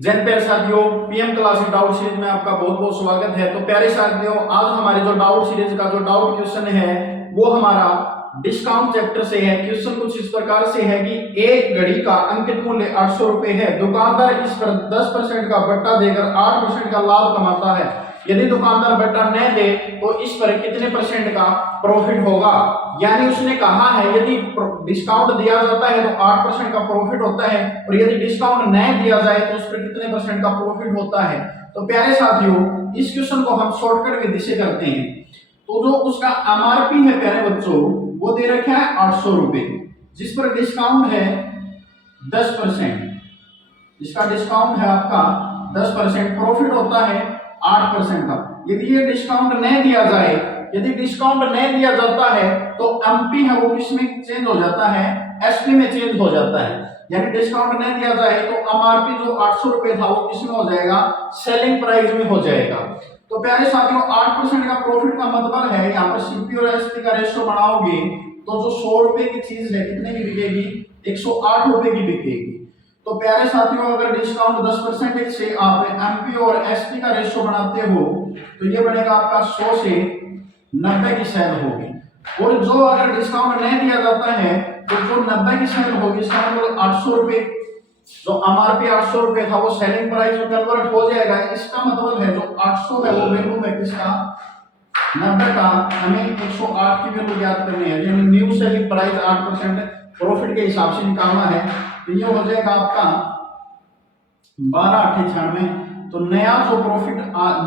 जैन प्यारे साथियों, PM classes doubt series में आपका बहुत बहुत स्वागत है। तो प्यारे साथियों, आज हमारे जो डाउट सीरीज का जो डाउट क्वेश्चन है वो हमारा डिस्काउंट चैप्टर से है। क्वेश्चन कुछ इस प्रकार से है कि एक घड़ी का अंकित मूल्य 800 रुपए है। दुकानदार इस पर 10% का बट्टा देकर 8% का लाभ कमाता है। यदि दुकानदार बट्टा न दे तो इस पर कितने परसेंट का प्रॉफिट होगा। यानी उसने कहा है यदि डिस्काउंट दिया जाता है तो 8% का प्रॉफिट होता है और यदि डिस्काउंट नहीं दिया जाए तो उस पर कितने परसेंट का प्रॉफिट होता है। तो प्यारे साथियों, इस क्वेश्चन को हम शॉर्टकट विधि से करते हैं। तो जो उसका एमआरपी है प्यारे बच्चों, वो दे रखा है 800 रुपए, जिस पर डिस्काउंट है 10%। जिसका डिस्काउंट है आपका 10%, प्रॉफिट होता है 8% का। यदि ये डिस्काउंट नहीं दिया जाए, यदि डिस्काउंट नहीं दिया जाता है तो एमपी है वो किस में चेंज हो जाता है, एसपी में चेंज हो जाता है। यानी डिस्काउंट नहीं दिया जाए तो एमआरपी जो 800 रुपए था वो किस में हो जाएगा, सेलिंग प्राइस में हो जाएगा। तो प्यारे साथियों, 8% का प्रॉफिट का मतलब है यहाँ पर सीपी और एसपी का रेशियो बनाओगे तो जो 100 रुपए की चीज है कितने की बिकेगी, 108 रुपए की बिकेगी। तो प्यारे साथियों, अगर डिस्काउंट 10% से आप एमपी और एसपी का रेशियो बनाते हो तो ये बनेगा आपका 100 से 90 की सेल होगी। और जो अगर डिस्काउंट नहीं दिया जाता है तो जो 90 की सेल होगी, इसका मतलब 800 रुपए, जो एमआरपी 800 रुपए था वो सेलिंग प्राइस में कन्वर्ट हो जाएगा। इसका मतलब है जो 800 है वो वैल्यू है किसका, 90 का। हमें 108 की वैल्यू ज्ञात करनी है, यानी न्यू सेलिंग प्राइस 8% प्रॉफिट के हिसाब से निकालना है। तो ये हो जाएगा आपका 12/98। तो नया जो प्रॉफिट,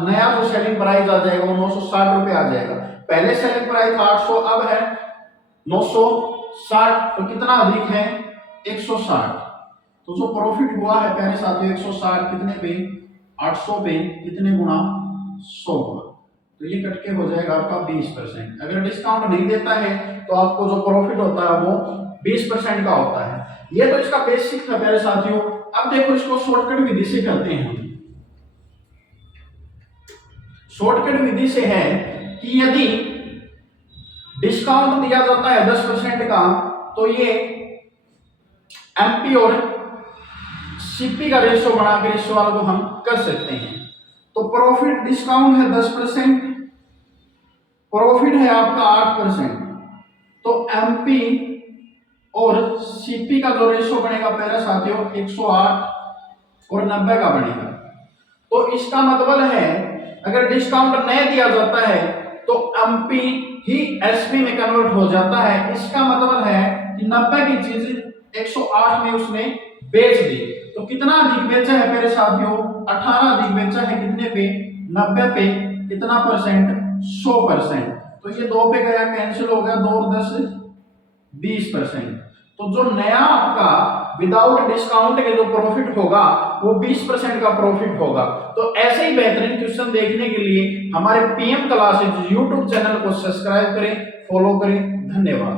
नया जो सेलिंग प्राइस आ जाएगा वो 960 रुपए आ जाएगा। पहले सेलिंग प्राइस था 800, अब है 960। तो कितना अधिक है, 160। तो जो प्रॉफिट हुआ है प्यारे साथियों 160 कितने पे, 800 पे कितने गुना, 100 गुना। तो ये कटके हो जाएगा आपका 20%। अगर डिस्काउंट नहीं देता है तो आपको जो प्रॉफिट होता है वो 20% का होता है। ये तो इसका बेसिक था प्यारे साथियों। अब देखो इसको शॉर्टकट विधि से करते हैं। शॉर्टकट विधि से है कि यदि डिस्काउंट दिया जाता है 10% का तो ये एमपी और सीपी का रेशियो बनाकर इस सवाल को हम कर सकते हैं। तो प्रॉफिट, डिस्काउंट है 10%, प्रॉफिट है आपका 8%, तो एमपी और सीपी का जो रेशियो बनेगा पहले साथियों 108 और 90 का बनेगा। तो इसका मतलब है अगर डिस्काउंट नहीं दिया जाता है तो एमपी ही एसपी में कन्वर्ट हो जाता है। इसका मतलब है कि 90 की चीज 108 में उसने बेच दी। तो कितना अधिक बेचा है मेरे साथियों, 18 अधिक बेचा है। कितने पे, 90 पे। कितना परसेंट, 100%। तो ये 2 पे गया, कैंसिल हो गया, 2 और 10 20%। तो जो नया आपका विदाउट डिस्काउंट के जो प्रॉफिट होगा वो 20% का प्रॉफिट होगा। तो ऐसे ही बेहतरीन क्वेश्चन देखने के लिए हमारे पीएम क्लासेज यूट्यूब चैनल को सब्सक्राइब करें, फॉलो करें। धन्यवाद।